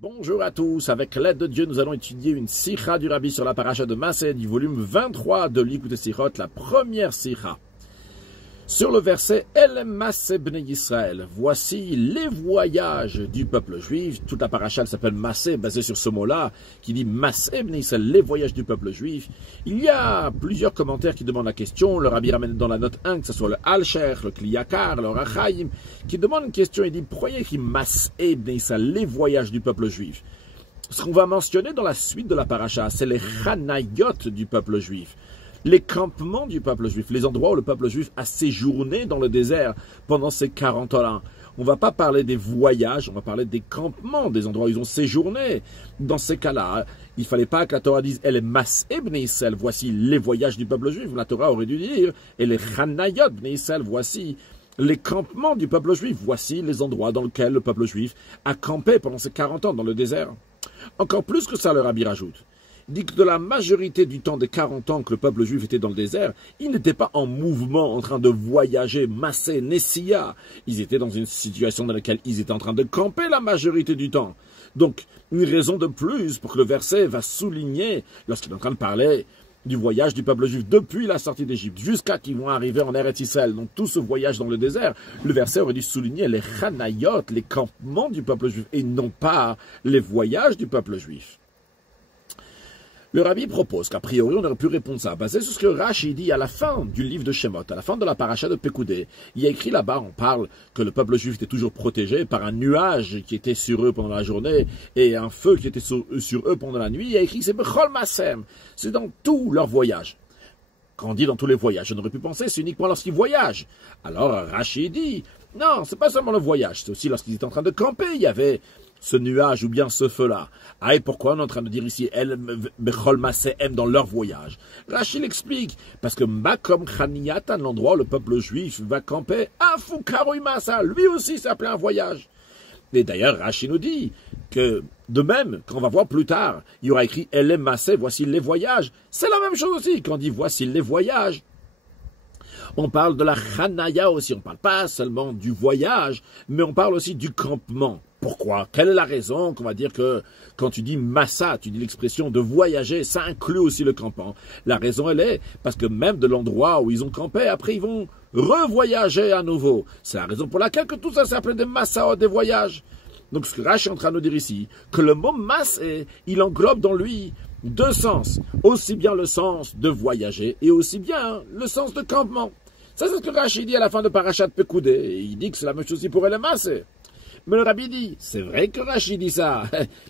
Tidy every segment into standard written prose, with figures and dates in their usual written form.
Bonjour à tous, avec l'aide de Dieu, nous allons étudier une sikha du Rabbi sur la paracha de Massé du volume 23 de l'Ikut Sichot, la première sikha. Sur le verset El Massé Bnei Yisraël, voici les voyages du peuple juif. Toute la paracha s'appelle Massé, basée sur ce mot-là, qui dit Massé Bnei Yisraël, les voyages du peuple juif. Il y a plusieurs commentaires qui demandent la question. Le Rabbi ramène dans la note 1, que ce soit le Alcher, le Kliyakar, le Rachaim, qui demande une question et dit pourquoi il y a écrit Massé Bnei Yisraël, les voyages du peuple juif. Ce qu'on va mentionner dans la suite de la paracha, c'est les Chanayot du peuple juif. Les campements du peuple juif, les endroits où le peuple juif a séjourné dans le désert pendant ces 40 ans-là. On ne va pas parler des voyages, on va parler des campements, des endroits où ils ont séjourné. Dans ces cas-là, il ne fallait pas que la Torah dise « Elle est Massé Bnei Yisraël », voici les voyages du peuple juif. La Torah aurait dû dire « Elle est Chanayot Bnei Yisraël », voici les campements du peuple juif, voici les endroits dans lesquels le peuple juif a campé pendant ces 40 ans dans le désert. Encore plus que ça, le Rabbi rajoute. Il dit que de la majorité du temps des 40 ans que le peuple juif était dans le désert, ils n'étaient pas en mouvement, en train de voyager, Massé, Nessia. Ils étaient dans une situation dans laquelle ils étaient en train de camper la majorité du temps. Donc, une raison de plus pour que le verset va souligner, lorsqu'il est en train de parler du voyage du peuple juif depuis la sortie d'Égypte, jusqu'à qu'ils vont arriver en Eretz Israël, donc tout ce voyage dans le désert, le verset aurait dû souligner les Chanayot, les campements du peuple juif, et non pas les voyages du peuple juif. Le Rabbi propose qu'a priori on aurait pu répondre ça, basé sur ce que Rashi dit à la fin du livre de Shemot, à la fin de la paracha de Pekoudé. Il y a écrit là-bas, on parle que le peuple juif était toujours protégé par un nuage qui était sur eux pendant la journée et un feu qui était sur eux pendant la nuit. Il y a écrit c'est Bechol Masem, c'est dans tous leurs voyages. Quand on dit dans tous les voyages, on aurait pu penser c'est uniquement lorsqu'ils voyagent. Alors Rashi dit non, c'est pas seulement le voyage, c'est aussi lorsqu'ils étaient en train de camper, il y avait ce nuage ou bien ce feu-là. Ah, et pourquoi on est en train de dire ici El Bechol Masehem dans leur voyage? Rachid explique, parce que Makom Chaniyatan, l'endroit où le peuple juif va camper, Afoukaroui Masa, lui aussi s'appelait un voyage. Et d'ailleurs, Rachid nous dit que, de même, quand on va voir plus tard, il y aura écrit El Massé, voici les voyages. C'est la même chose aussi, quand on dit voici les voyages. On parle de la Chanaya aussi, on ne parle pas seulement du voyage, mais on parle aussi du campement. Pourquoi? Quelle est la raison qu'on va dire que quand tu dis massa, tu dis l'expression de voyager, ça inclut aussi le campement? La raison, elle est parce que même de l'endroit où ils ont campé, après ils vont revoyager à nouveau. C'est la raison pour laquelle que tout ça s'appelle des massa, des voyages. Donc ce que Rashi est en train de nous dire ici, que le mot massé, il englobe dans lui deux sens. Aussi bien le sens de voyager et aussi bien le sens de campement. Ça, c'est ce que Rashi dit à la fin de Parashat Pekoudé. Et il dit que c'est la même chose aussi pour El Massé. Mais le Rabbi dit, c'est vrai que Rashi dit ça,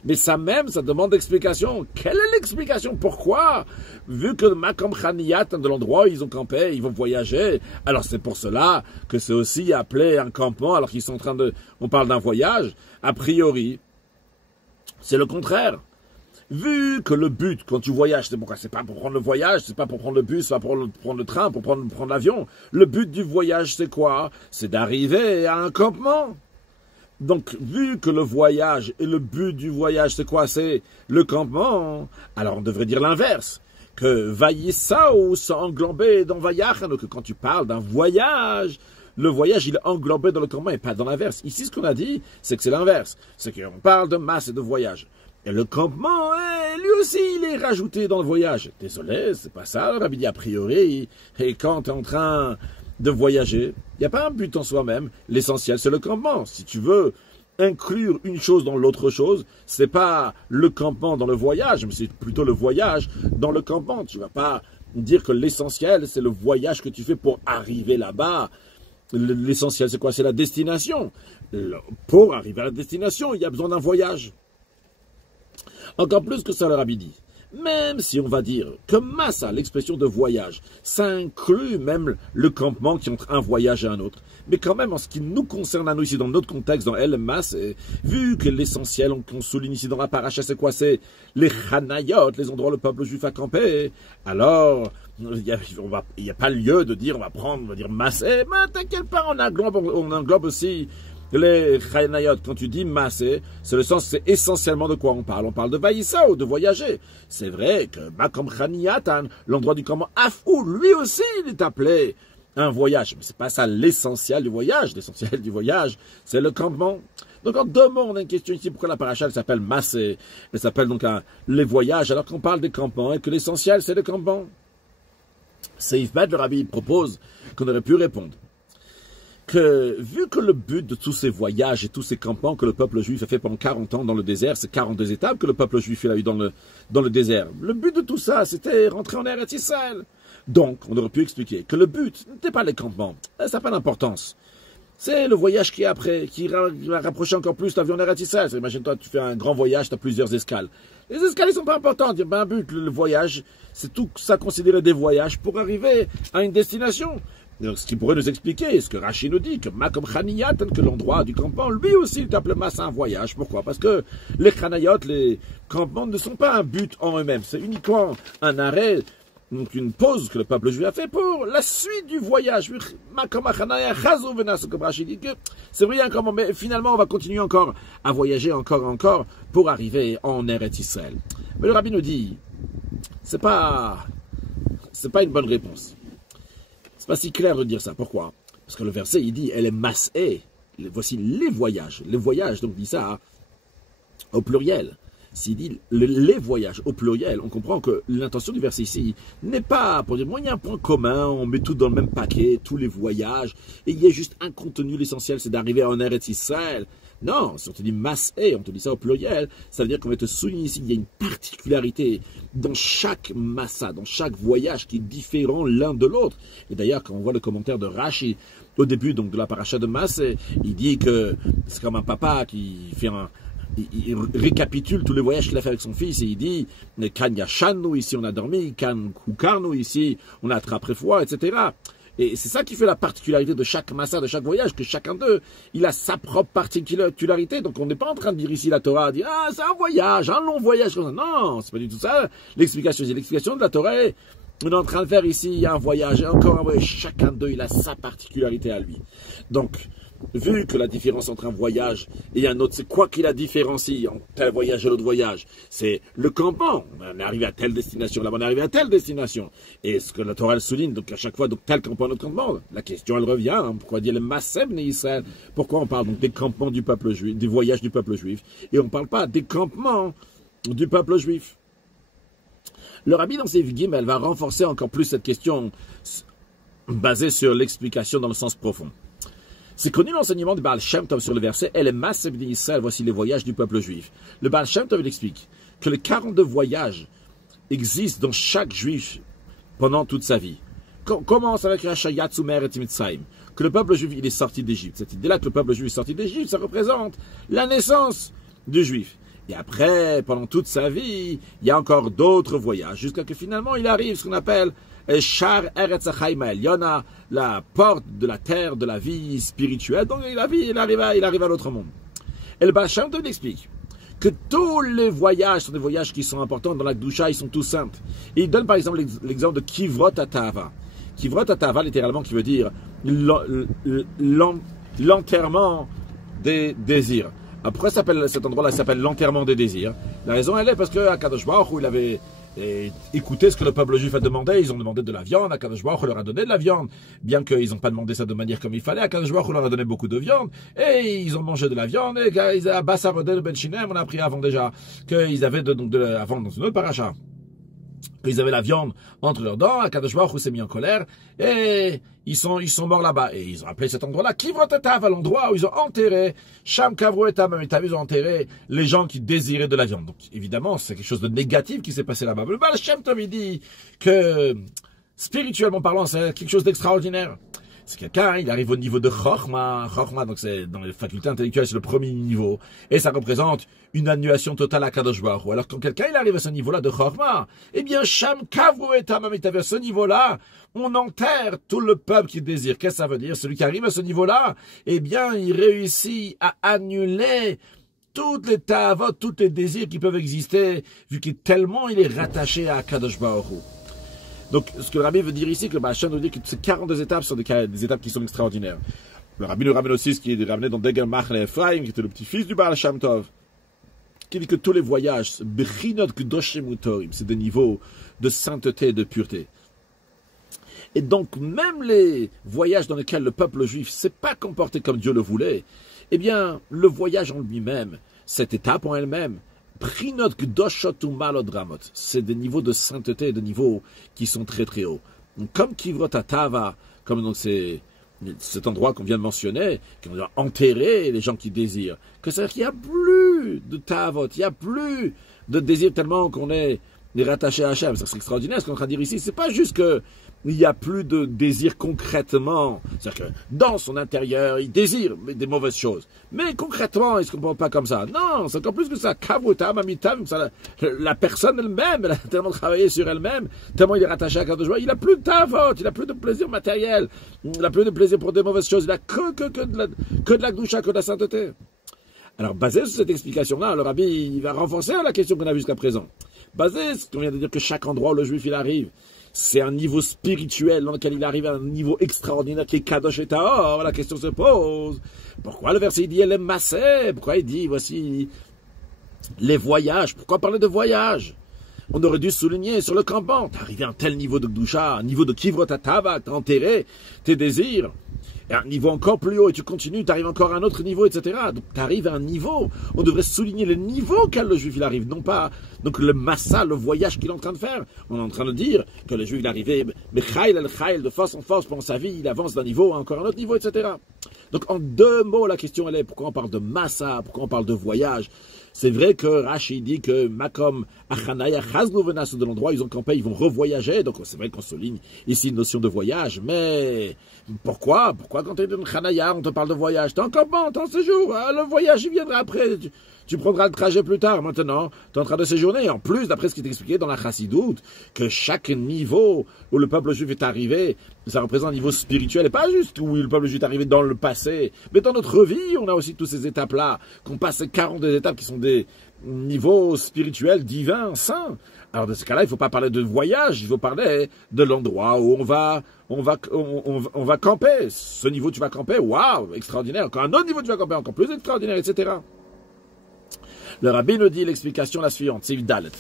mais ça même, ça demande explication. Quelle est l'explication? Pourquoi? Vu que Makom Chaniyat, de l'endroit où ils ont campé, ils vont voyager, alors c'est pour cela que c'est aussi appelé un campement, alors qu'ils sont en train de... On parle d'un voyage, a priori, c'est le contraire. Vu que le but, quand tu voyages, c'est pourquoi? C'est pas pour prendre le voyage, c'est pas pour prendre le bus, c'est pas pour prendre le train, pour prendre l'avion. Le but du voyage, c'est quoi? C'est d'arriver à un campement. Donc, vu que le voyage et le but du voyage, c'est quoi? C'est le campement. Alors, on devrait dire l'inverse. Que Vaïssaou s'englobait dans Vayachan, que quand tu parles d'un voyage, le voyage, il est englobé dans le campement et pas dans l'inverse. Ici, ce qu'on a dit, c'est que c'est l'inverse. C'est qu'on parle de masse et de voyage. Et le campement, lui aussi, il est rajouté dans le voyage. Désolé, c'est pas ça, le Rabbi dit a priori. Et quand tu es en train de voyager, il n'y a pas un but en soi-même. L'essentiel, c'est le campement. Si tu veux inclure une chose dans l'autre chose, c'est pas le campement dans le voyage, mais c'est plutôt le voyage dans le campement. Tu vas pas dire que l'essentiel, c'est le voyage que tu fais pour arriver là-bas. L'essentiel, c'est quoi? C'est la destination. Pour arriver à la destination, il y a besoin d'un voyage. Encore plus que ça, le Rabbi dit. Même si on va dire que massa, l'expression de voyage, ça inclut même le campement qui est entre un voyage et un autre. Mais quand même, en ce qui nous concerne à nous ici, dans notre contexte, dans El Mas, vu que l'essentiel qu'on souligne ici dans la paracha, c'est quoi? C'est les Chanayot, les endroits où le peuple juif a campé. Alors, il n'y a pas lieu de dire, on va dire Massé, mais t'inquiète pas, on englobe aussi les Chanayot. Quand tu dis Massé, c'est le sens, c'est essentiellement de quoi on parle. On parle de Vaïssa ou de voyager. C'est vrai que Makom Chaniyatan, l'endroit du campement Afou, lui aussi, il est appelé un voyage. Mais c'est pas ça l'essentiel du voyage. L'essentiel du voyage, c'est le campement. Donc en deux mots, on a une question ici, pourquoi la paracha elle s'appelle Massé, elle s'appelle donc les voyages, alors qu'on parle des campements et que l'essentiel c'est le campement. Seif Bet, le rabbi, propose qu'on aurait pu répondre que, vu que le but de tous ces voyages et tous ces campements que le peuple juif a fait pendant 40 ans dans le désert, c'est 42 étapes que le peuple juif a eu dans le désert, le but de tout ça, c'était rentrer en Eretz Israël. Donc, on aurait pu expliquer que le but n'était pas les campements, ça n'a pas d'importance. C'est le voyage qui est après, qui va rapprocher encore plus l'avion d'Eretz Israël. Imagine-toi, tu fais un grand voyage, tu as plusieurs escales. Les escales, ils sont pas importantes. Il y a pas un but. Le voyage, c'est tout ça considéré des voyages pour arriver à une destination. Donc, ce qui pourrait nous expliquer, ce que Rashi nous dit, que Makom Chaniyat, que l'endroit du campement, lui aussi, il appelle Massa un voyage. Pourquoi? Parce que les Chanayot, les campements ne sont pas un but en eux-mêmes. C'est uniquement un arrêt, donc une pause que le peuple juif a fait pour la suite du voyage. C'est vrai un campement, mais finalement, on va continuer encore à voyager encore pour arriver en Eretz Israël. Mais le rabbi nous dit, c'est pas une bonne réponse. C'est pas si clair de dire ça. Pourquoi? Parce que le verset, il dit, elle est massée. Voici les voyages. Les voyages, donc, dit ça au pluriel. S'il dit les voyages au pluriel, on comprend que l'intention du verset ici n'est pas pour dire, moi, il y a un point commun, on met tout dans le même paquet, tous les voyages, et il y a juste un contenu, l'essentiel, c'est d'arriver en Eretz Israël. Non, si on te dit massé, on te dit ça au pluriel, ça veut dire qu'on va te souligner ici, il y a une particularité dans chaque massa, dans chaque voyage qui est différent l'un de l'autre. Et d'ailleurs, quand on voit le commentaire de Rashi, au début donc de la paracha de Massé, il dit que c'est comme un papa qui fait il récapitule tous les voyages qu'il a fait avec son fils et il dit Kan Yashanu, ici on a dormi, Kan Kukarnu, ici on a attrapé froid, etc. Et c'est ça qui fait la particularité de chaque massa, de chaque voyage, que chacun d'eux, il a sa propre particularité. Donc on n'est pas en train de dire ici la Torah, dire ah c'est un voyage, un long voyage. Non, c'est pas du tout ça. L'explication de la Torah, on est en train de faire ici un voyage, et encore un voyage. Chacun d'eux, il a sa particularité à lui. Donc, vu que la différence entre un voyage et un autre, c'est quoi qui la différencie entre tel voyage et l'autre voyage? C'est le campement. On est arrivé à telle destination, là on est arrivé à telle destination. Et ce que la Torah elle souligne, donc à chaque fois, donc tel campement, notre campement, la question elle revient, pourquoi dire le Masseb né Israël? Pourquoi on parle donc des campements du peuple juif, des voyages du peuple juif, et on ne parle pas des campements du peuple juif? Le rabbi dans ses Vigim, elle va renforcer encore plus cette question basée sur l'explication dans le sens profond. C'est connu l'enseignement du Baal Shem Tov sur le verset « Elle est Massé b'nei Israël, voici les voyages du peuple juif ». Le Baal Shem Tov il explique que les 42 voyages existent dans chaque juif pendant toute sa vie. Commence avec Rachayat Sumer et Mitzrayim, que le peuple juif il est sorti d'Égypte. Cette idée-là que le peuple juif est sorti d'Égypte, ça représente la naissance du juif. Et après, pendant toute sa vie, il y a encore d'autres voyages, jusqu'à que finalement il arrive ce qu'on appelle Shar Eretz HaChaim Ha'elyona, la porte de la terre, de la vie spirituelle. Donc il arrive à l'autre monde. Et le Baal Shem Tov explique que tous les voyages sont des voyages qui sont importants dans la Kedusha, ils sont tous saints. Et il donne par exemple l'exemple de Kivrot HaTahava. Kivrot HaTahava, littéralement, qui veut dire l'enterrement des désirs. Pourquoi cet endroit-là s'appelle l'enterrement des désirs? La raison, elle est parce que Akadosh Baruch Hu, il avait écouté ce que le peuple juif a demandé. Ils ont demandé de la viande. Akadosh Baruch Hu leur a donné de la viande. Bien qu'ils n'ont pas demandé ça de manière comme il fallait, Akadosh Baruch Hu leur a donné beaucoup de viande. Et ils ont mangé de la viande. Et ils a Bassarodel Ben Shinem, on a appris avant déjà qu'ils avaient avant dans une autre paracha. Ils avaient la viande entre leurs dents, Akadosh Baruch Hu s'est mis en colère, et ils sont morts là-bas. Et ils ont appelé cet endroit-là Kivrot HaTahava, à l'endroit où ils ont enterré, Sham Kavru et Tamamitav, ils ont enterré les gens qui désiraient de la viande. Donc évidemment, c'est quelque chose de négatif qui s'est passé là-bas. Le Baal Shem Tov, il dit que, spirituellement parlant, c'est quelque chose d'extraordinaire. C'est quelqu'un, il arrive au niveau de Chochma, donc c'est dans les facultés intellectuelles, c'est le premier niveau, et ça représente une annulation totale à Kadosh Baruch Hu. Alors quand quelqu'un il arrive à ce niveau-là de Chochma, eh bien Sham Kavru et Tamamitav, à ce niveau-là, on enterre tout le peuple qui désire. Qu'est-ce que ça veut dire? Celui qui arrive à ce niveau-là, eh bien il réussit à annuler toutes les ta'avot, tous les désirs qui peuvent exister, vu qu'il tellement il est rattaché à Kadosh Baruch Hu. Donc, ce que le rabbi veut dire ici, que le Baal Shem nous dit que ces 42 étapes sont des étapes qui sont extraordinaires. Le rabbi nous ramène aussi ce qui est ramené dans Degel Machne Ephraim, qui était le petit-fils du Baal Shem Tov, qui dit que tous les voyages, c'est des niveaux de sainteté et de pureté. Et donc, même les voyages dans lesquels le peuple juif ne s'est pas comporté comme Dieu le voulait, Eh bien, le voyage en lui-même, cette étape en elle-même, Prinot Gdoshot ou Malodramot, c'est des niveaux de sainteté, des niveaux qui sont très très hauts. Donc, comme Kivrot Tava, comme donc c'est cet endroit qu'on vient de mentionner, qu'on doit enterrer les gens qui désirent, que c'est-à-dire qu'il n'y a plus de Tavot, il n'y a plus de désir tellement qu'on est rattaché à Hachem. C'est extraordinaire ce qu'on est en train de dire ici. C'est pas juste que il n'y a plus de désir concrètement. C'est-à-dire que dans son intérieur, il désire des mauvaises choses. Mais concrètement, il ne se comporte pas comme ça. Non, c'est encore plus que ça. Kavutam, amitam, la personne elle-même, elle a tellement travaillé sur elle-même, tellement il est rattaché à Kadosh Baruch Hu, il n'a plus de tavot, il n'a plus de plaisir matériel, il n'a plus de plaisir pour des mauvaises choses, il n'a que de la gdusha, que de la sainteté. Alors, basé sur cette explication-là, le rabbi il va renforcer la question qu'on a vue jusqu'à présent. Basé sur ce qu'on vient de dire que chaque endroit où le juif il arrive, c'est un niveau spirituel dans lequel il arrive à un niveau extraordinaire qui est Kadosh et Tahor. La question se pose. Pourquoi le verset il dit elle est massée? Pourquoi il dit voici les voyages? Pourquoi parler de voyages? On aurait dû souligner sur le campement. T'es arrivé à un tel niveau de Gdusha, un niveau de Kivrot Tava, t'as enterré tes désirs. Et un niveau encore plus haut, et tu continues, tu arrives encore à un autre niveau, etc. Donc tu arrives à un niveau, on devrait souligner le niveau auquel le juif il arrive, non pas donc le massa, le voyage qu'il est en train de faire. On est en train de dire que le juif il est arrivé, mais de force en force pendant sa vie, il avance d'un niveau à encore un autre niveau, etc. Donc en deux mots, la question elle est, pourquoi on parle de massa, pourquoi on parle de voyage? C'est vrai que Rashi dit que Makom Achanaya Chazlu Venasu de l'endroit, ils ont campé, ils vont revoyager. Donc c'est vrai qu'on souligne ici une notion de voyage. Mais pourquoi quand tu es dans Chanaya, on te parle de voyage? T'es en campement, t'es en séjour. Le voyage, il viendra après. Tu prendras le trajet plus tard. Maintenant, tu es en train de séjourner. En plus, d'après ce qui est expliqué dans la Chassidoute, que chaque niveau où le peuple juif est arrivé, ça représente un niveau spirituel. Et pas juste où le peuple juif est arrivé dans le passé. Mais dans notre vie, on a aussi toutes ces étapes-là. Qu'on passe 42 étapes qui sont des niveaux spirituels, divins, saints. Alors, dans ce cas-là, il ne faut pas parler de voyage. Il faut parler de l'endroit où on va camper. Ce niveau, tu vas camper. Waouh, extraordinaire. Encore un autre niveau, tu vas camper. Encore plus extraordinaire, etc. Le rabbi nous dit l'explication la suivante. C'est Dalet.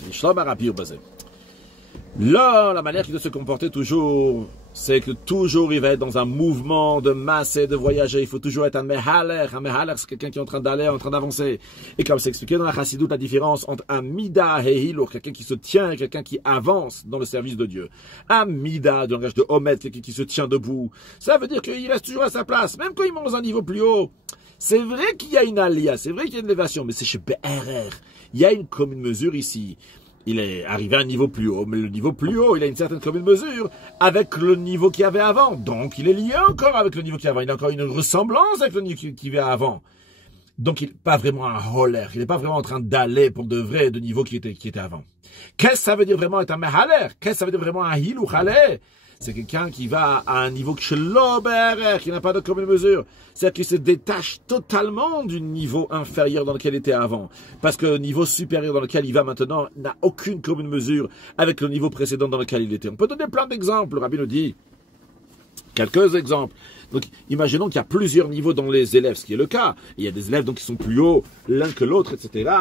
Là, la manière qu'il doit se comporter toujours, c'est que toujours il va être dans un mouvement de masse et de voyager. Il faut toujours être un mehaler. Un mehaler, c'est quelqu'un qui est en train d'aller, en train d'avancer. Et comme c'est expliqué dans la Chassidoute, la différence entre un mida et hilo, quelqu'un qui se tient et quelqu'un qui avance dans le service de Dieu. Un mida, du langage de Homet, quelqu'un qui se tient debout. Ça veut dire qu'il reste toujours à sa place, même quand il monte dans un niveau plus haut. C'est vrai qu'il y a une alia, c'est vrai qu'il y a une élévation, mais c'est chez BRR. Il y a une commune mesure ici. Il est arrivé à un niveau plus haut, mais le niveau plus haut, il a une certaine commune mesure avec le niveau qu'il y avait avant. Donc, il est lié encore avec le niveau qu'il y avait avant. Il a encore une ressemblance avec le niveau qu'il y avait avant. Donc, il n'est pas vraiment un holler. Il n'est pas vraiment en train d'aller pour de vrai de niveau qui était avant. Qu'est-ce que ça veut dire vraiment être un mehaler? Qu'est-ce que ça veut dire vraiment un hil ou halé? C'est quelqu'un qui va à un niveau qui n'a pas de commune mesure. C'est-à-dire qu'il se détache totalement du niveau inférieur dans lequel il était avant. Parce que le niveau supérieur dans lequel il va maintenant n'a aucune commune mesure avec le niveau précédent dans lequel il était. On peut donner plein d'exemples. Le rabbi nous dit quelques exemples. Donc, imaginons qu'il y a plusieurs niveaux dans les élèves, ce qui est le cas. Il y a des élèves donc, qui sont plus hauts l'un que l'autre, etc.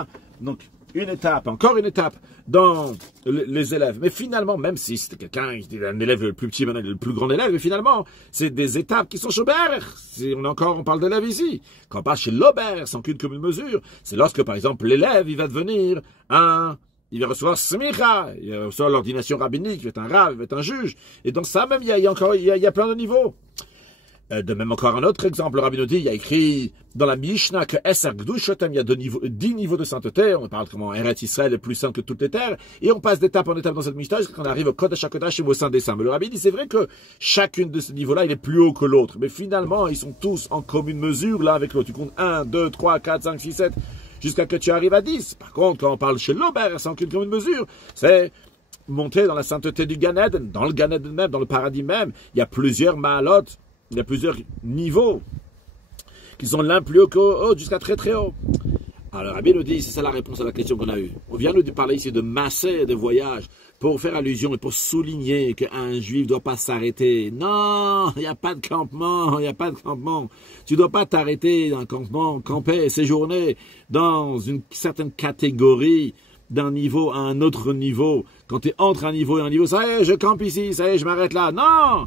Donc, une étape, encore une étape dans les élèves. Mais finalement, même si c'était quelqu'un qui était un élève le plus petit, maintenant le plus grand élève, mais finalement, c'est des étapes qui sont chez Ber. On parle d'élève ici. Quand on parle chez l'Ober, sans qu'une commune mesure, c'est lorsque, par exemple, l'élève, il va devenir il va recevoir smicha, il va recevoir l'ordination rabbinique, il va être un rave, il va être un juge. Et dans ça même, il y a plein de niveaux. De même encore un autre exemple, le rabbi nous dit, il y a écrit dans la Mishnah que Esser Gdushotem, il y a 10 niveaux de sainteté. On parle comment Eretz Israël est plus saint que toutes les terres. Et on passe d'étape en étape dans cette Mishnah jusqu'à qu'on arrive au Kodesh HaKodesh et au Saint des Saints. Mais le rabbi dit, c'est vrai que chacune de ces niveaux-là, il est plus haut que l'autre. Mais finalement, ils sont tous en commune mesure l'un avec l'autre. Tu comptes 1, 2, 3, 4, 5, 6, 7, jusqu'à que tu arrives à 10. Par contre, quand on parle chez l'Ober, sans aucune commune mesure, c'est monter dans la sainteté du Gan Eden, dans le Gan Eden même, dans le paradis même. Il y a plusieurs Ma'alot. Il y a plusieurs niveaux qui sont l'un plus haut qu'autre jusqu'à très très haut. Alors, Rabbi nous dit, c'est ça la réponse à la question qu'on a eue. On vient nous parler ici de massé de voyage pour faire allusion et pour souligner qu'un juif ne doit pas s'arrêter. Non, il n'y a pas de campement, il n'y a pas de campement. Tu ne dois pas t'arrêter dans un campement, camper, séjourner dans une certaine catégorie d'un niveau à un autre niveau. Quand tu es entre un niveau et un niveau, ça y est, je campe ici, ça y est, je m'arrête là. Non!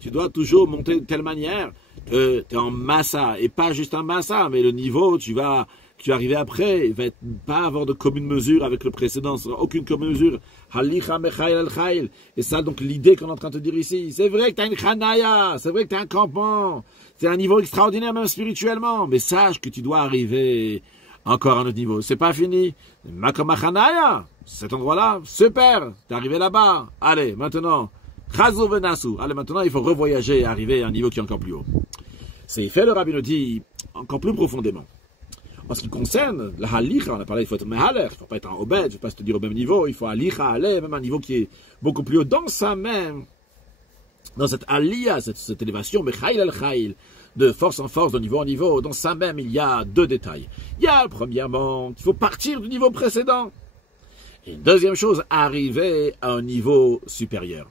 Tu dois toujours monter de telle manière que tu es en massa, et pas juste en massa, mais le niveau, tu vas arriver après, il va pas avoir de commune mesure avec le précédent, ce sera aucune commune mesure. Halicha mechail al chail. Et ça, donc, l'idée qu'on est en train de te dire ici, c'est vrai que tu as une chanaya, c'est vrai que tu as un campement, c'est un niveau extraordinaire, même spirituellement, mais sache que tu dois arriver encore à un autre niveau. C'est pas fini. Makama chanaya, cet endroit-là, super, t'es arrivé là-bas. Allez, maintenant, chazo venasu. Allez, maintenant, il faut revoyager et arriver à un niveau qui est encore plus haut. C'est fait, le rabbi nous dit, encore plus profondément. En ce qui concerne la halicha, on a parlé, il faut être mehaler, il ne faut pas être un obède, il ne faut pas se dire au même niveau, il faut halicha aller, même un niveau qui est beaucoup plus haut. Dans ça même, dans cette aliyah, cette élévation, mechail al chail, de force en force, de niveau en niveau, dans ça même, il y a deux détails. Il y a, premièrement, qu'il faut partir du niveau précédent. Et une deuxième chose, arriver à un niveau supérieur.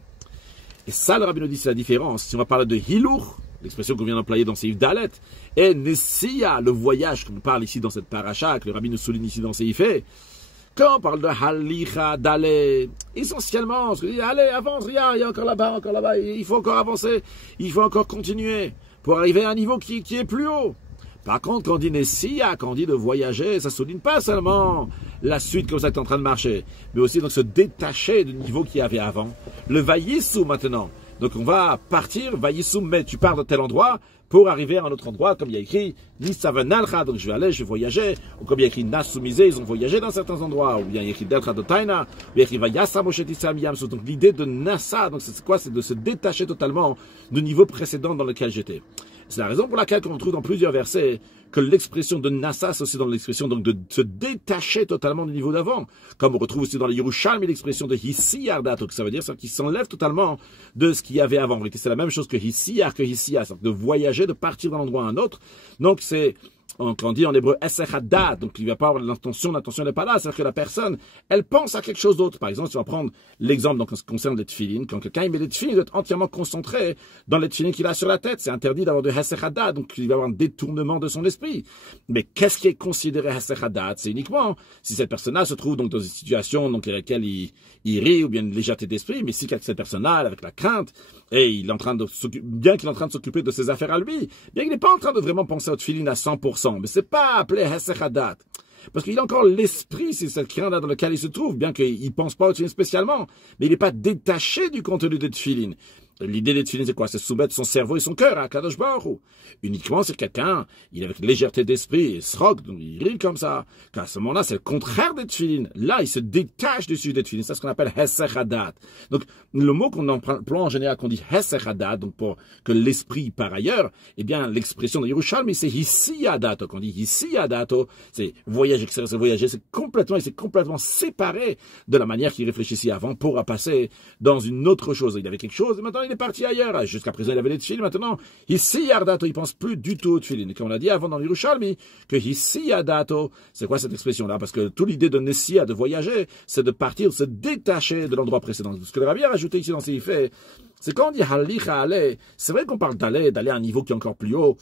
Et ça, le rabbi nous dit, c'est la différence. Si on va parler de hilour, l'expression qu'on vient d'employer dans Seif Dalet, et Nessia, le voyage qu'on parle ici dans cette paracha, que le rabbi nous souligne ici dans Seif, quand on parle de Halicha, d'aller, essentiellement, on se dit, allez, avance, il y a encore là-bas, il faut encore avancer, il faut encore continuer, pour arriver à un niveau qui est plus haut. Par contre, quand on dit Nessia, quand on dit de voyager, ça ne souligne pas seulement la suite comme ça que tu es en train de marcher, mais aussi donc se détacher du niveau qu'il y avait avant. Le Vayissou maintenant. Donc on va partir, Vayissou, mais tu pars de tel endroit pour arriver à un autre endroit, comme il y a écrit Nisavanalcha, donc je vais aller, je vais voyager, ou comme il y a écrit Nasumizé, ils ont voyagé dans certains endroits, ou bien il y a écrit Delcha de Taina, ou il y a écrit Vayassa Moshetisam Yamsu. Donc l'idée de Nassa, donc c'est quoi? C'est de se détacher totalement du niveau précédent dans lequel j'étais. C'est la raison pour laquelle on trouve dans plusieurs versets que l'expression de Nassa, c'est aussi dans l'expression donc de se détacher totalement du niveau d'avant. Comme on retrouve aussi dans les Yerushalmi l'expression de Hissiyardat, donc ça veut dire qu'il s'enlève totalement de ce qu'il y avait avant. C'est la même chose que Hissiyar, c'est-à-dire de voyager, de partir d'un endroit à un autre. Donc c'est, quand on dit en hébreu Esechadad, donc il ne va pas avoir l'intention n'est pas là, c'est-à-dire que la personne, elle pense à quelque chose d'autre. Par exemple, si on va prendre l'exemple donc, en ce qui concerne les tefilines, quand quelqu'un met les tefilines, il doit être entièrement concentré dans les tefilines qu'il a sur la tête. C'est interdit d'avoir de Esechadad, donc il va avoir un détournement de son esprit. Mais qu'est-ce qui est considéré Esechadad? C'est uniquement si cette personne-là se trouve donc dans une situation donc, à laquelle il rit ou bien une légèreté d'esprit, mais si cette personne-là, avec la crainte, et il est en train de bien qu'il est en train de s'occuper de ses affaires à lui, bien qu'il n'est pas en train de vraiment penser aux tefilines à 100%, mais c'est pas appelé Hesechadat. Parce qu'il a encore l'esprit, c'est cette crainte dans laquelle il se trouve, bien qu'il ne pense pas aux tefilines spécialement, mais il n'est pas détaché du contenu des tefilines. L'idée des tefilines, c'est quoi? C'est soumettre son cerveau et son cœur à Kadosh Baruch Hu. Uniquement, c'est quelqu'un, il est avec légèreté d'esprit, il srogue, donc il rit comme ça. Qu'à ce moment-là, c'est le contraire des tefilines. Là, il se détache du sujet des tefilines. C'est ce qu'on appelle Hesechadat. Donc, le mot qu'on emploie en général, qu'on dit Hesechadat, donc pour que l'esprit par ailleurs, eh bien, l'expression de Yerushalmi, c'est Hissiyadato. Quand on dit Hissiyadato, c'est voyager, c'est voyager, c'est complètement séparé de la manière qu'il réfléchissait avant pour passer dans une autre chose. Il avait quelque chose, et maintenant, il est parti ailleurs. Jusqu'à présent, il avait les tefilines. Maintenant, Hissiyadato, il pense plus du tout aux tefilines. Et comme on l'a dit avant dans l'Yerushalmi, que Hissiyadato, c'est quoi cette expression-là? Parce que toute l'idée de Nessia, de voyager, c'est de partir, de se détacher de l'endroit précédent. Ce que le rabbi a rajouté ici dans ces faits, c'est quand on dit Halicha aller, c'est vrai qu'on parle d'aller à un niveau qui est encore plus haut,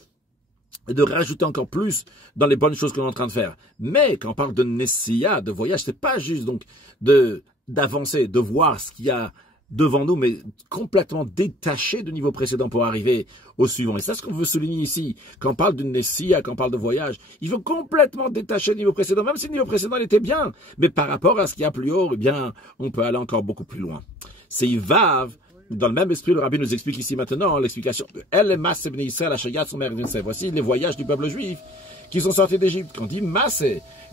et de rajouter encore plus dans les bonnes choses qu'on est en train de faire. Mais quand on parle de Nessia, de voyage, c'est pas juste donc d'avancer, de voir ce qu'il y a devant nous, mais complètement détaché du niveau précédent pour arriver au suivant. Et c'est ce qu'on veut souligner ici. Quand on parle d'une Nessia, quand on parle de voyage, il faut complètement détacher le niveau précédent, même si le niveau précédent, il était bien. Mais par rapport à ce qu'il y a plus haut, eh bien, on peut aller encore beaucoup plus loin. C'est Ivav. Dans le même esprit, le rabbi nous explique ici maintenant l'explication de El Masse Bnei Israël Ashayat Somer Vincent. Voici les voyages du peuple juif qui sont sortis d'Égypte. Quand on dit Masse,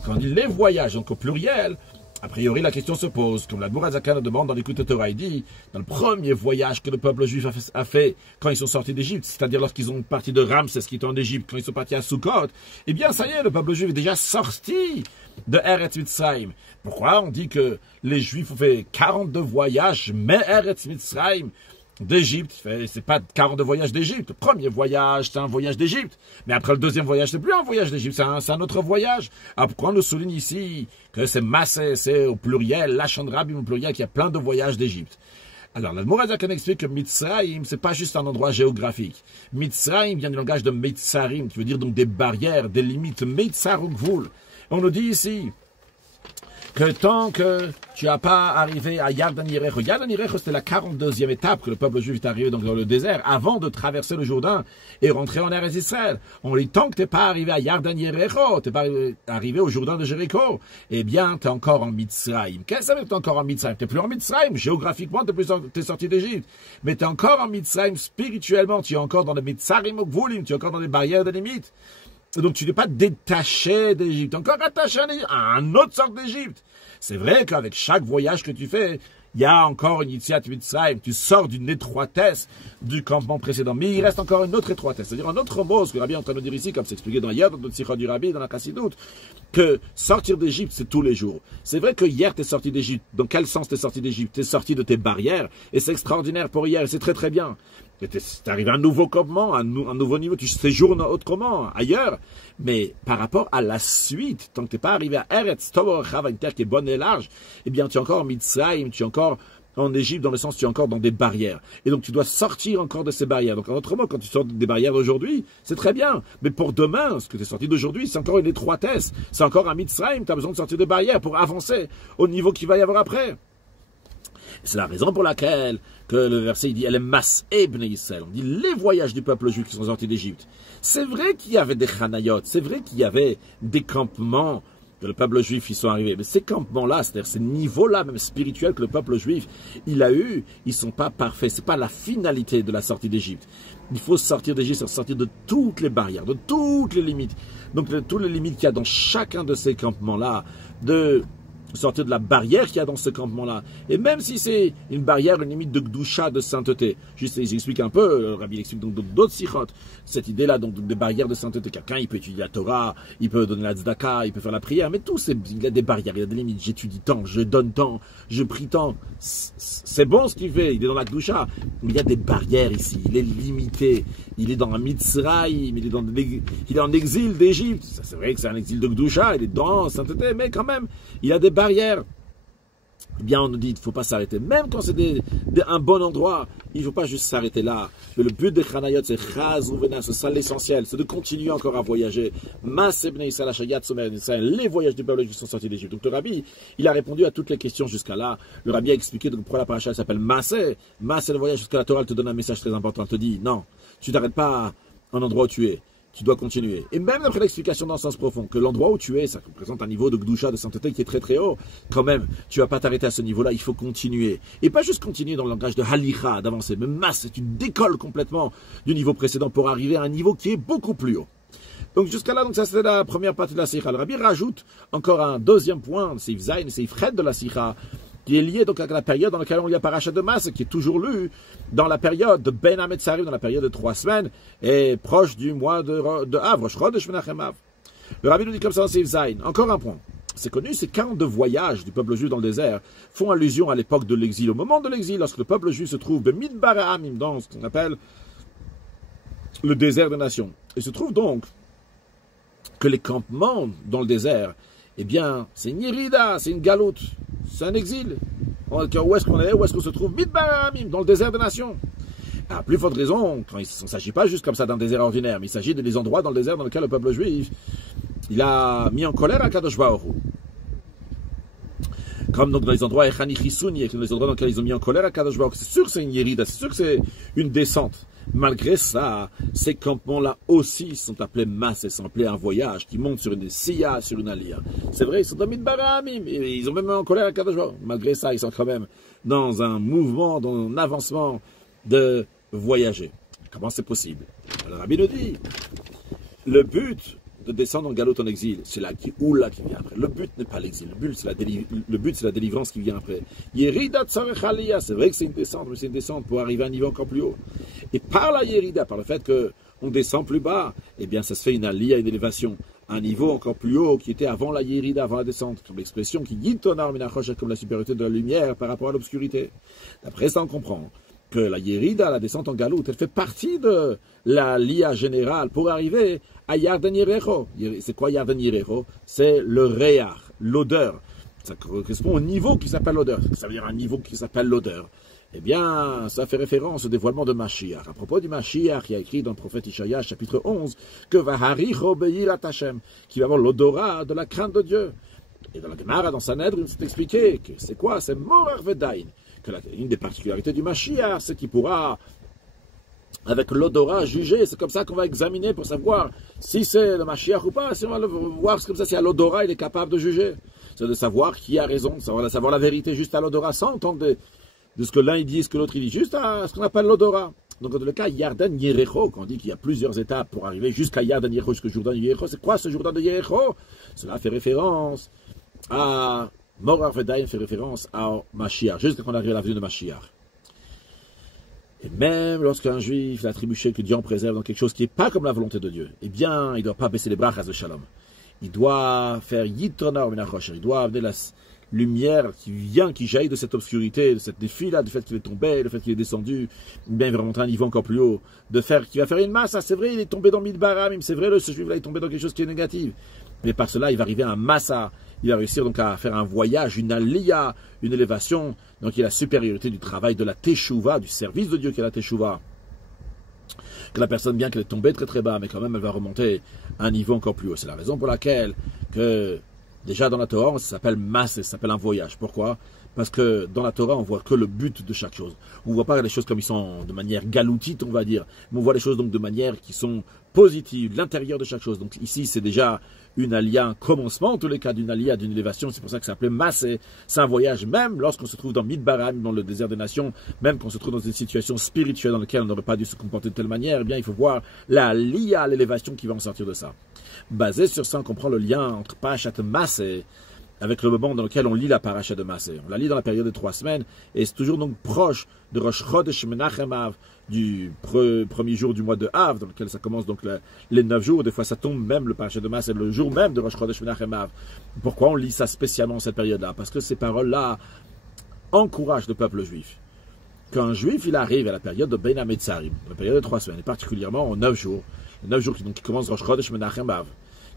quand on dit les voyages, donc au pluriel, a priori, la question se pose, comme l'Admour HaZakan demande dans l'écoute de Torah, il dit, dans le premier voyage que le peuple juif a fait quand ils sont sortis d'Égypte, c'est-à-dire lorsqu'ils sont partis de Ramsès, qui était en Égypte, quand ils sont partis à Sukkot, eh bien, ça y est, le peuple juif est déjà sorti de Eretz Mitzrayim. Pourquoi on dit que les Juifs ont fait 42 voyages, mais Eretz Mitzrayim d'Égypte, c'est pas 42 voyages d'Égypte. Le premier voyage, c'est un voyage d'Égypte. Mais après le deuxième voyage, c'est plus un voyage d'Égypte, c'est un autre voyage. Alors pourquoi on nous souligne ici que c'est Massé, c'est au pluriel, Lachon Rabim au pluriel, qu'il y a plein de voyages d'Égypte. Alors, l'Admour HaZakan explique que Mitzrayim, c'est pas juste un endroit géographique. Mitzrayim vient du langage de Mitzarim, qui veut dire donc des barrières, des limites, Mitzarugvul. On nous dit ici que tant que tu n'as pas arrivé à Yarden Yerecho, Yarden Yerecho c'était la 42e étape que le peuple juif est arrivé donc dans le désert avant de traverser le Jourdain et rentrer en Eretz Israël. On dit tant que tu n'es pas arrivé à Yarden Yerecho, tu n'es pas arrivé au Jourdain de Jéricho, eh bien tu es encore en Mitzrayim. Qu'est-ce que ça veut dire que tu es encore en Mitzrayim? Tu n'es plus en Mitzrayim, géographiquement tu es sorti d'Égypte, mais tu es encore en Mitzrayim spirituellement, tu es encore dans les Mitzarim ou Gvulim, tu es encore dans les barrières de limites. Donc tu n'es pas détaché d'Égypte, encore attaché à une autre sorte d'Égypte. C'est vrai qu'avec chaque voyage que tu fais, il y a encore une Yetziat Mitzrayim, tu sors d'une étroitesse du campement précédent, mais il reste encore une autre étroitesse, c'est-à-dire un autre mot, ce que le Rabbi est en train de dire ici, comme c'est expliqué dans hier, dans le Tzikha du Rabbi, dans la Chassidoute, que sortir d'Égypte, c'est tous les jours. C'est vrai que hier, tu es sorti d'Égypte. Dans quel sens tu es sorti d'Égypte? Tu es sorti de tes barrières, et c'est extraordinaire pour hier, et c'est très très bien. Tu es arrivé à un nouveau campement, un nouveau niveau, tu séjournes autrement, ailleurs. Mais par rapport à la suite, tant que tu n'es pas arrivé à Eretz Tov, une terre qui est bonne et large, eh bien tu es encore en Mitzrayim, tu es encore en Égypte, dans le sens tu es encore dans des barrières. Et donc tu dois sortir encore de ces barrières. Donc en autre mot, quand tu sors des barrières d'aujourd'hui, c'est très bien. Mais pour demain, ce que tu es sorti d'aujourd'hui, c'est encore une étroitesse. C'est encore un Mitzrayim, tu as besoin de sortir des barrières pour avancer au niveau qu'il va y avoir après. C'est la raison pour laquelle que le verset il dit elle est mas ebne Israël. On dit les voyages du peuple juif qui sont sortis d'Égypte. C'est vrai qu'il y avait des chanayot, c'est vrai qu'il y avait des campements que le peuple juif ils sont arrivés. Mais ces campements-là, c'est-à-dire ces niveaux-là même spirituels que le peuple juif il a eu, ils sont pas parfaits. C'est pas la finalité de la sortie d'Égypte. Il faut sortir d'Égypte, c'est sortir de toutes les barrières, de toutes les limites. Donc de toutes les limites qu'il y a dans chacun de ces campements-là, de sortir de la barrière qu'il y a dans ce campement-là. Et même si c'est une barrière, une limite de Gdusha, de sainteté. Juste, j'explique un peu, le Rabbi explique donc d'autres sichot, cette idée-là, donc des barrières de sainteté. Quelqu'un, il peut étudier la Torah, il peut donner la tzedaka, il peut faire la prière, mais tout, il y a des barrières, il y a des limites. J'étudie tant, je donne tant, je prie tant. C'est bon ce qu'il fait, il est dans la Gdusha. Mais il y a des barrières ici, il est limité. Il est dans un Mitzrayim, il est en exil d'Égypte. C'est vrai que c'est un exil de Gdusha, il est dans la sainteté, mais quand même, il a des barrières. Eh bien, on nous dit, il ne faut pas s'arrêter. Même quand c'est un bon endroit, il ne faut pas juste s'arrêter là. Mais le but des Chanayot, c'est Chazuvena, c'est ça l'essentiel, c'est de continuer encore à voyager. Les voyages du peuple qui sont sortis d'Égypte. Donc le Rabbi, il a répondu à toutes les questions jusqu'à là. Le Rabbi a expliqué donc, pourquoi la paracha s'appelle Massé. Massé, le voyage jusqu'à la Torah, elle te donne un message très important. Elle te dit, non, tu t'arrêtes pas à un endroit où tu es. Tu dois continuer. Et même après l'explication dans le sens profond, que l'endroit où tu es, ça représente un niveau de Gdusha, de sainteté qui est très très haut, quand même, tu vas pas t'arrêter à ce niveau-là, il faut continuer. Et pas juste continuer dans le langage de Halicha, d'avancer, mais masse, tu décolles complètement du niveau précédent pour arriver à un niveau qui est beaucoup plus haut. Donc jusqu'à là, donc ça c'était la première partie de la Sikha. Le Rabbi rajoute encore un deuxième point, c'est Zayn, c'est Fred de la Sikha, qui est lié donc à la période dans laquelle on lit la paracha de Mas, qui est toujours lu dans la période de Ben Hametzarim, dans la période de 3 semaines, et proche du mois de Av, Rosh Chodesh Menachem Av. Le Rabbi nous dit comme ça dans Seif Zayn. Encore un point. C'est connu, ces 42 voyages du peuple juif dans le désert font allusion à l'époque de l'exil. Au moment de l'exil, lorsque le peuple juif se trouve Midbar Ha'amim, dans ce qu'on appelle le désert des nations. Il se trouve donc que les campements dans le désert, eh bien, c'est une Yerida, c'est une galoute, c'est un exil. Où est-ce qu'on est? Où est-ce qu'on se trouve? Midbar Ha'amim, dans le désert des nations. À plus forte raison, quand il ne s'agit pas juste comme ça d'un désert ordinaire, mais il s'agit des endroits dans le désert dans lesquels le peuple juif, il a mis en colère à Kadosh Baruch Hu. Comme donc dans les endroits Echani Chisouni, les endroits dans lesquels ils ont mis en colère à Kadosh Baruch Hu. C'est sûr que c'est une Yerida, c'est sûr que c'est une descente. Malgré ça, ces campements-là aussi sont appelés masse, sont appelés un voyage qui monte sur une Siya, sur une Aliyah. C'est vrai, ils sont dans Midbar Ha'amim, ils ont même mis en colère à Kadosh Baruch Hu. Malgré ça, ils sont quand même dans un mouvement, dans un avancement de voyager. Comment c'est possible? Le Rabbi nous dit, le but de descendre en galoute en exil, c'est la Géoula qui vient après. Le but n'est pas l'exil, le but c'est la délivrance qui vient après. Yerida tzarech aliyah, c'est vrai que c'est une descente, mais c'est une descente pour arriver à un niveau encore plus haut. Et par la Yerida, par le fait qu'on descend plus bas, eh bien ça se fait une aliyah, une élévation, un niveau encore plus haut qui était avant la Yerida, avant la descente, comme l'expression qui dit tonar minachoshet, comme la supériorité de la lumière par rapport à l'obscurité. D'après ça, on comprend que la Yerida, la descente en galoute, elle fait partie de la Lia générale pour arriver à Yarden Yerecho. C'est quoi Yarden Yerecho? C'est le Réach, l'odeur. Ça correspond au niveau qui s'appelle l'odeur. Ça veut dire un niveau qui s'appelle l'odeur. Eh bien, ça fait référence au dévoilement de Mashiach. À propos du Mashiach, il y a écrit dans le prophète Ishaïa, chapitre 11, que Vaharicho Beyirat Hashem, qui va avoir l'odorat de la crainte de Dieu. Et dans la Gemara, dans Sanhedrin, c'est expliqué que c'est quoi? C'est Morer Vedain. Que une des particularités du Mashiach, c'est qu'il pourra, avec l'odorat, juger. C'est comme ça qu'on va examiner pour savoir si c'est le Mashiach ou pas. Si on va le voir, c'est comme ça, si à l'odorat, il est capable de juger. C'est de savoir qui a raison, de savoir la vérité juste à l'odorat, sans entendre de ce que l'un dit, ce que l'autre dit, juste à ce qu'on appelle l'odorat. Donc, dans le cas Yarden Yerecho, quand on dit qu'il y a plusieurs étapes pour arriver jusqu'à Yarden Yerecho, jusqu'au Jourdain de Yerecho, c'est quoi ce Jourdain de Yerecho? Cela fait référence à Morer Vedain, fait référence à Mashiach, jusqu'à qu'on arrive à l'avenue de Mashiach. Et même lorsqu'un juif a trébuché, que Dieu en préserve dans quelque chose qui n'est pas comme la volonté de Dieu, eh bien, il ne doit pas baisser les bras, chas de shalom. Il doit faire Yitronar Minachosher, il doit amener la lumière qui jaillit de cette obscurité, de cette défi-là, du fait qu'il est tombé, le fait qu'il est descendu, bien il va remonter à un niveau encore plus haut, qu'il va faire une masse, c'est vrai, il est tombé dans Midbaram, c'est vrai, ce juif-là est tombé dans quelque chose qui est négatif. Mais par cela, il va arriver à un massa, il va réussir donc à faire un voyage, une aliyah, une élévation, donc il y a la supériorité du travail de la teshuva, du service de Dieu qui est la teshuva. Que la personne, bien qu'elle est tombée très très bas, mais quand même elle va remonter à un niveau encore plus haut. C'est la raison pour laquelle que déjà dans la Torah, ça s'appelle masse, ça s'appelle un voyage. Pourquoi? Parce que dans la Torah, on voit que le but de chaque chose. On ne voit pas les choses comme ils sont de manière galoutite, on va dire, mais on voit les choses donc de manière qui sont positives, l'intérieur de chaque chose. Donc ici, c'est déjà une aliyah, un commencement, en tous les cas d'une aliyah, d'une élévation. C'est pour ça que ça s'appelait massé. C'est un voyage, même lorsqu'on se trouve dans Midbaram, dans le désert des nations, même qu'on se trouve dans une situation spirituelle dans laquelle on n'aurait pas dû se comporter de telle manière, eh bien, il faut voir la aliyah, l'élévation qui va en sortir de ça. Basé sur ça, on comprend le lien entre Parashat Massé avec le moment dans lequel on lit la Parashat de Massé. On la lit dans la période de 3 semaines, et c'est toujours donc proche de Rosh Chodesh Menachem Av, du premier jour du mois de Av, dans lequel ça commence donc les 9 jours. Des fois, ça tombe même le Parashat de Massé, le jour même de Rosh Chodesh Menachem Av. Pourquoi on lit ça spécialement cette période-là? Parce que ces paroles-là encouragent le peuple juif. Quand un juif il arrive à la période de Ben Hametzarim, la période de 3 semaines, et particulièrement en 9 jours, les 9 jours qui commencent Rosh Chodesh Menachem Av,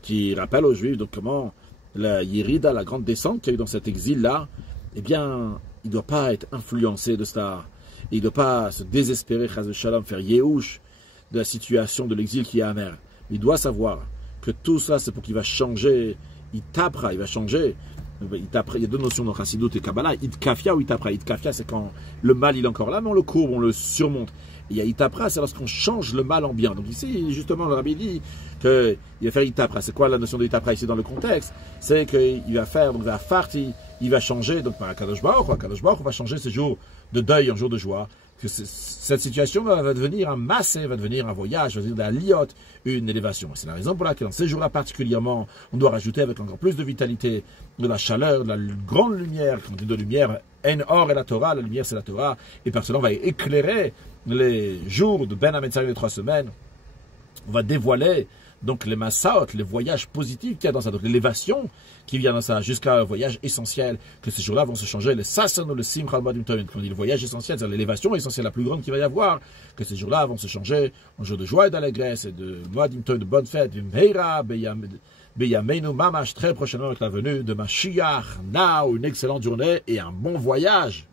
qui rappellent aux juifs donc comment la Yérida, la grande descente qu'il y a eu dans cet exil-là, eh bien, il ne doit pas être influencé de ça. Il ne doit pas se désespérer, chas de shalom, faire yéhouch de la situation de l'exil qui est amer. Il doit savoir que tout ça, c'est pour qu'il va changer. Il tapera, il va changer. Il y a deux notions dans Chassidut et Kabbalah. Itkafia ou Itapra. Itkafia, c'est quand le mal il est encore là, mais on le courbe, on le surmonte. Et il y a Itapra, c'est lorsqu'on change le mal en bien. Donc ici, justement, le Rabbi dit qu'il va faire Itapra. C'est quoi la notion de Itapra ici dans le contexte? C'est qu'il va faire, donc va farti, il va changer, donc par Akadosh Baruch Hu, on va changer ces jours de deuil en jours de joie. Que cette situation va devenir un massé, va devenir un voyage, va devenir de la liotte, une élévation. C'est la raison pour laquelle, dans ces jours-là particulièrement, on doit rajouter avec encore plus de vitalité, de la chaleur, de la grande lumière. Quand on dit de lumière, En Or et la Torah, la lumière c'est la Torah, et par cela on va éclairer les jours de Ben Hametzarim des 3 semaines. On va dévoiler donc les massaot, les voyages positifs qu'il y a dans ça, donc l'élévation qui vient dans ça, jusqu'à un voyage essentiel, que ces jours-là vont se changer, le sasson ou le simcha al-modim tovim, quand on dit le voyage essentiel, c'est l'élévation essentielle la plus grande qu'il va y avoir, que ces jours-là vont se changer en jour de joie et d'allégresse, et de modim tovim, de bonne fête, vimheira, beyameinu mamash, très prochainement avec la venue de Mashiach, now, une excellente journée et un bon voyage.